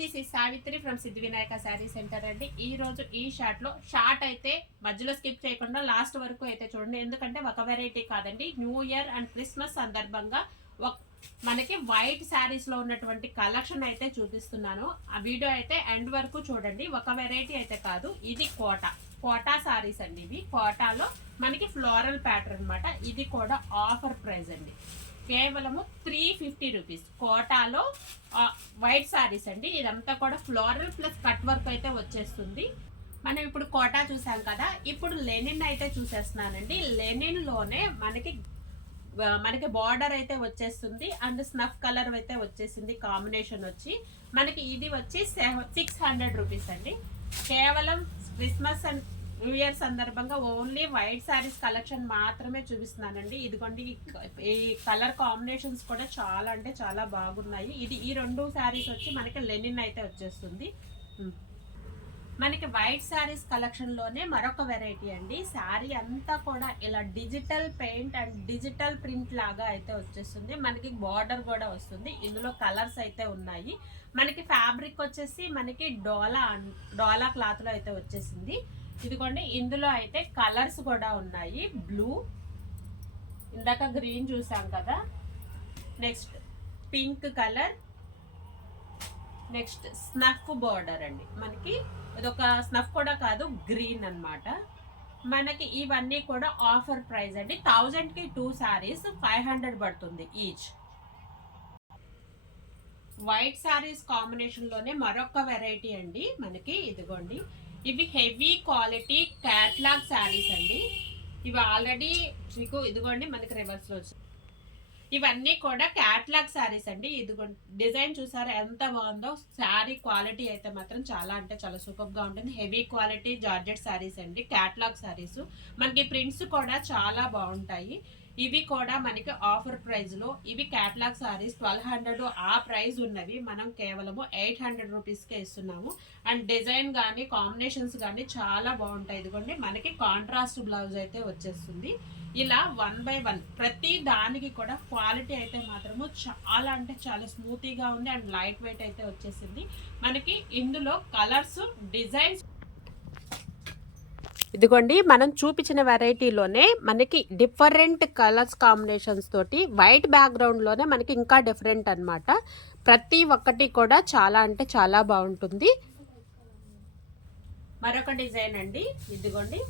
This is Savitri from Siddhivinayak sari centre అండి. ఈ రోజు ఈ షార్ట్ అయితే మధ్యలో స్కిప్ చేయకుండా లాస్ట్ వరకు అయితే చూడండి. ఎందుకంటే ఒక వెరైటీ కాదండి, న్యూ ఇయర్ అండ్ క్రిస్మస్ సందర్భంగా మనకి వైట్ శారీస్ లో ఉన్నటువంటి కలెక్షన్ అయితే చూపిస్తున్నాను. ఆ వీడియో అయితే ఎండ్ వరకు చూడండి. ఒక వెరైటీ అయితే కాదు, ఇది కోటా శారీస్ అండి. ఇవి కోటాలో మనకి ఫ్లోరల్ ప్యాటర్న్ అన్నమాట. ఇది కూడా ఆఫర్ ప్రైస్ అండి, కేవలము 350 రూపీస్. కోటాలో వైట్ శారీస్ అండి. ఇదంతా కూడా ఫ్లోరల్ ప్లస్ కట్ వర్క్ అయితే వచ్చేస్తుంది. మనం ఇప్పుడు కోటా చూసాం కదా, ఇప్పుడు లెనిన్ అయితే చూసేస్తున్నానండి. లెనిన్ లోనే మనకి బార్డర్ అయితే వచ్చేస్తుంది అండ్ స్నఫ్ కలర్ అయితే వచ్చేసింది. కాంబినేషన్ వచ్చి మనకి ఇది వచ్చి 600 రూపీస్ అండి. కేవలం క్రిస్మస్ అండ్ న్యూ ఇయర్ సందర్భంగా ఓన్లీ వైట్ శారీస్ కలెక్షన్ మాత్రమే చూపిస్తున్నానండి. ఇదిగోండి, ఈ కలర్ కాంబినేషన్స్ కూడా చాలా అంటే చాలా బాగున్నాయి. ఈ రెండు శారీస్ వచ్చి మనకి లెనిన్ అయితే వచ్చేస్తుంది. మనకి వైట్ శారీస్ కలెక్షన్ లోనే మరొక వెరైటీ అండి. శారీ అంతా కూడా ఇలా digital paint and digital print లాగా అయితే వచ్చేస్తుంది. మనకి బార్డర్ కూడా వస్తుంది. ఇందులో కలర్స్ అయితే ఉన్నాయి. మనకి ఫ్యాబ్రిక్ వచ్చేసి మనకి డోలా క్లాత్ లో అయితే వచ్చేసింది. ఇదిగోండి, ఇందులో అయితే కలర్స్ కూడా ఉన్నాయి. బ్లూ, ఇందాక గ్రీన్ చూసాం కదా, next pink colour, next snuff border అండి. మనకి ఇదొక స్నఫ్ కూడా కాదు, గ్రీన్ అన్నమాట. మనకి ఇవన్నీ కూడా ఆఫర్ ప్రైస్ అండి. 1000కి 2 శారీస్ 500 పడుతుంది ఈచ్. వైట్ శారీస్ కాంబినేషన్ లోనే మరొక వెరైటీ అండి మనకి. ఇదిగోండి, ఇవి హెవీ క్వాలిటీ క్యాట్లాగ్ శారీస్ అండి. ఇవి ఆల్రెడీ మీకు ఇదిగోండి మనకి రివర్స్ లో వచ్చి ఇవన్నీ కూడా క్యాట్లాగ్ శారీస్ అండి. ఇదిగోండి, డిజైన్ చూసారా ఎంత బాగుందో. శారీ క్వాలిటీ అయితే మాత్రం చాలా అంటే చాలా సూపర్ గా ఉంటుంది. హెవీ క్వాలిటీ జార్జెట్ శారీస్ అండి, క్యాట్లాగ్ శారీస్. మనకి ప్రింట్స్ కూడా చాలా బాగుంటాయి. ఇవి కూడా మనకి ఆఫర్ ప్రైస్ లో, ఇవి క్యాట్లాగ్ సారీస్ 1200 ఆ ప్రైస్ ఉన్నవి మనం కేవలము 800 రూపీస్కే ఇస్తున్నాము. అండ్ డిజైన్ కానీ కాంబినేషన్స్ కానీ చాలా బాగుంటాయి. ఇదిగోండి, మనకి కాంట్రాస్ట్ బ్లౌజ్ అయితే వచ్చేస్తుంది. ఇలా 1 by 1 ప్రతి దానికి కూడా క్వాలిటీ అయితే మాత్రము చాలా అంటే చాలా స్మూతీగా ఉంది అండ్ లైట్ వెయిట్ అయితే వచ్చేసింది. మనకి ఇందులో కలర్స్, డిజైన్స్ ఇదిగోండి, మనం చూపించిన వెరైటీలోనే మనకి డిఫరెంట్ కలర్స్ కాంబినేషన్స్ తోటి వైట్ బ్యాక్గ్రౌండ్లోనే మనకి ఇంకా డిఫరెంట్ అన్నమాట. ప్రతి ఒక్కటి కూడా చాలా అంటే చాలా బాగుంటుంది. మరొక డిజైన్ అండి, ఇదిగోండి,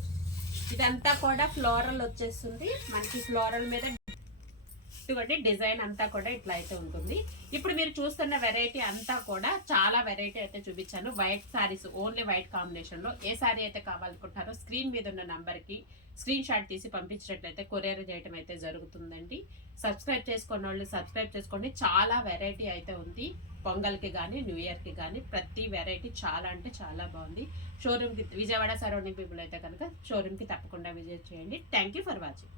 ఇదంతా కూడా ఫ్లోరల్ వచ్చేస్తుంది. మనకి ఫ్లోరల్ మీద ఇదిగోండి డిజైన్ అంతా కూడా ఇట్లా అయితే ఉంటుంది. ఇప్పుడు మీరు చూస్తున్న వెరైటీ అంతా కూడా చాలా వెరైటీ అయితే చూపించాను. White saris, only white combination లో. ఏ శారీ అయితే కావాలనుకుంటారో స్క్రీన్ మీద ఉన్న నంబర్కి స్క్రీన్ షాట్ తీసి పంపించినట్లయితే కొరియర్ చేయడం అయితే జరుగుతుందండి. సబ్స్క్రైబ్ చేసుకున్న వాళ్ళు సబ్స్క్రైబ్ చేసుకోండి. చాలా వెరైటీ అయితే ఉంది. పొంగల్కి కానీ న్యూ ఇయర్కి కానీ ప్రతి వెరైటీ చాలా అంటే చాలా బాగుంది. షోరూమ్కి, విజయవాడ సరౌండింగ్ పీపుల్ అయితే కనుక షోరూమ్కి తప్పకుండా విజిట్ చేయండి. Thank you for watching.